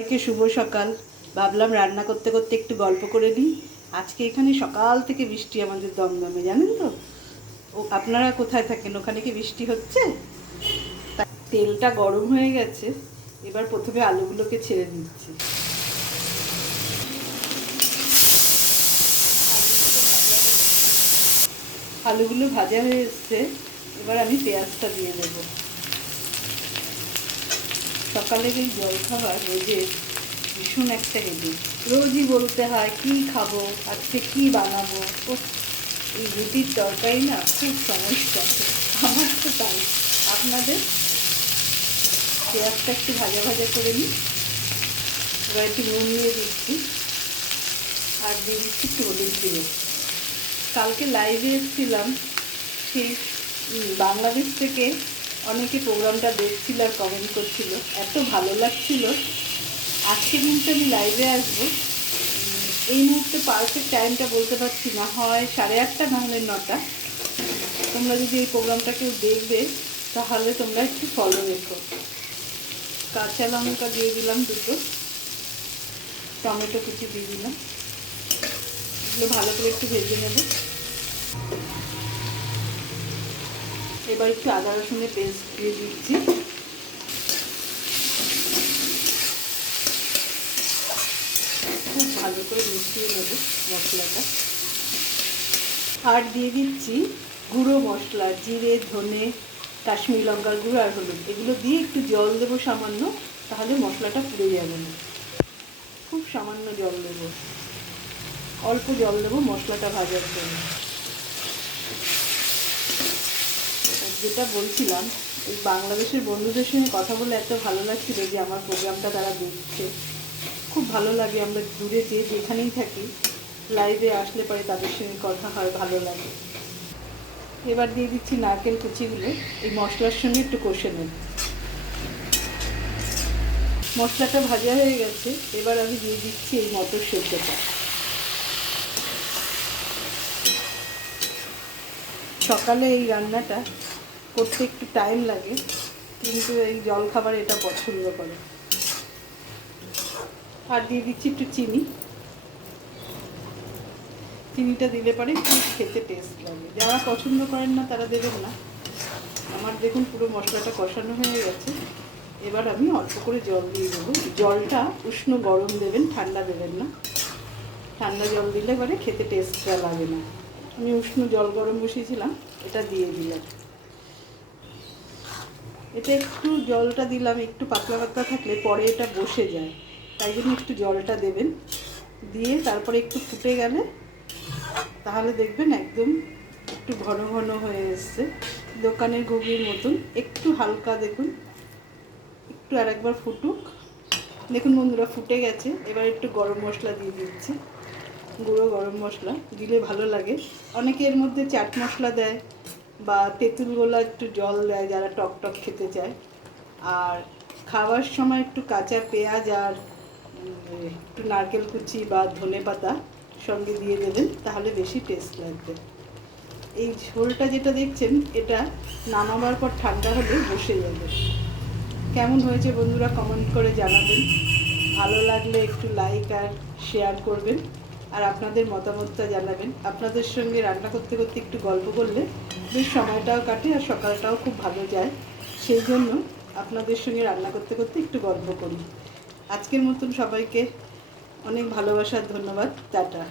থেকে শুভ সকাল। ভাবলাম রান্না করতে করতে একটু গল্প করে নিই। আজকে এখানে সকাল থেকে বৃষ্টি আমাদের দমদমে, জানেন তো। ও আপনারা কোথায় থাকেন? ওখানে কি বৃষ্টি হচ্ছে? তেলটা গরম হয়ে গেছে, এবার প্রথমে আলুগুলোকে ছেড়ে দিচ্ছি। আলুগুলো ভাজা হয়ে এসছে, এবার আমি পেঁয়াজটা দিয়ে দেবো। সকালের এই জলখাবার রোজের ভীষণ একটা হেভি। রোজই বলতে হয় কি খাবো, আজকে কি বানাবো। এই রুটির তরকারি না খুব সমস্যা, আমার তো তাই। আপনাদের? পেঁয়াজটা একটু ভাজা ভাজা করে নিই, এবার একটু নুন দিয়ে দিচ্ছি, আর দিয়ে দিচ্ছি একটু হলুদ দিয়ে। কালকে লাইভে এসেছিলাম, সেই বাংলাদেশ থেকে অনেকে প্রোগ্রামটা দেখছিল আর কমেন্ট করছিল, এত ভালো লাগছিল। আজকে কিন্তু আমি লাইভে আসবো, এই মুহূর্তে পারফেক্ট টাইমটা বলতে পারছি না, হয় 8:30 না হলে 9টা। তোমরা যদি এই প্রোগ্রামটা কেউ দেখবে তাহলে তোমরা একটু ফলো রেখো। কাঁচা লঙ্কা দিয়ে দিলাম দুটো, টমেটো কুচি দিয়ে দিলাম, এগুলো ভালো করে একটু ভেজে নেব। এবার একটু আদা রসুনের পেস্ট দিয়ে দিচ্ছি, খুব ভালো করে মিশিয়ে নেব মশলাটা। আর দিয়ে দিচ্ছি গুঁড়ো মশলা, জিরে, ধনে, কাশ্মীরি লঙ্কার গুঁড়ো আর হলুদ, এগুলো দিয়ে একটু জল দেবো সামান্য, তাহলে মশলাটা পুড়ে যাবে না। খুব সামান্য জল দেবো, অল্প জল দেবো মশলাটা ভাজার জন্য। যেটা বলছিলাম, এই বাংলাদেশের বন্ধুদের সঙ্গে কথা বলে এত ভালো লাগছিল যে আমার প্রোগ্রামটা তারা দেখছে। খুব ভালো লাগে, আমরা দূরে যেখানেই থাকি লাইভে আসলে পরে তাদের সঙ্গে কথা হয়, ভালো লাগে। এবার দিয়ে দিচ্ছি নারকেল কুচিগুলো, এই মশলার সঙ্গে একটু কষে নেব। মশলাটা ভাজা হয়ে গেছে, এবার আমি দিয়ে দিচ্ছি এই মটর সেদ্ধটা। সকালে এই রান্নাটা করতে একটু টাইম লাগে, কিন্তু এই জলখাবার এটা পছন্দ করে। আর দিয়ে দিচ্ছি একটু চিনি, চিনিটা দিলে পরে খুব খেতে টেস্ট লাগে। যারা পছন্দ করেন না তারা দেবেন না। আমার দেখুন পুরো মশলাটা কষানো হয়ে গেছে, এবার আমি অল্প করে জল দিয়ে দেবো। জলটা উষ্ণ গরম দেবেন, ঠান্ডা দেবেন না। ঠান্ডা জল দিলে পরে খেতে টেস্টটা লাগে না। আমি উষ্ণ জল গরম বসিয়েছিলাম, এটা দিয়ে দিলাম। এটা একটু জলটা দিলাম, একটু পাতলা পাতলা থাকলে পরে এটা বসে যায়, তাই জন্য একটু জলটা দেবেন। দিয়ে তারপরে একটু ফুটে গেলে তাহলে দেখবেন একদম একটু ঘন ঘন হয়ে এসছে, দোকানের ঘুগনির মতন। একটু হালকা দেখুন, একটু আর একবার ফুটুক। দেখুন বন্ধুরা, ফুটে গেছে। এবার একটু গরম মশলা দিয়ে দিচ্ছি, গুঁড়ো গরম মশলা দিলে ভালো লাগে। অনেকে এর মধ্যে চাট মশলা দেয় বা তেঁতুল গোলা একটু জল দেয় যারা টক টক খেতে চায়। আর খাওয়ার সময় একটু কাঁচা পেঁয়াজ আর একটু নারকেল কুচি বা ধনে পাতা সঙ্গে দিয়ে দেবেন, তাহলে বেশি টেস্ট লাগবে। এই ঝোলটা যেটা দেখছেন, এটা নামাবার পর ঠান্ডা হলে বসে যাবে। কেমন হয়েছে বন্ধুরা কমেন্ট করে জানাবেন। ভালো লাগলে একটু লাইক আর শেয়ার করবেন, আর আপনাদের মতামতটা জানাবেন। আপনাদের সঙ্গে রান্না করতে করতে একটু গল্প করলে বেশ সময়টাও কাটে আর সকালটাও খুব ভালো যায়। সেই জন্য আপনাদের সঙ্গে রান্না করতে করতে একটু গল্প করি। আজকের মতন সবাইকে অনেক ভালোবাসার ধন্যবাদ। টাটা।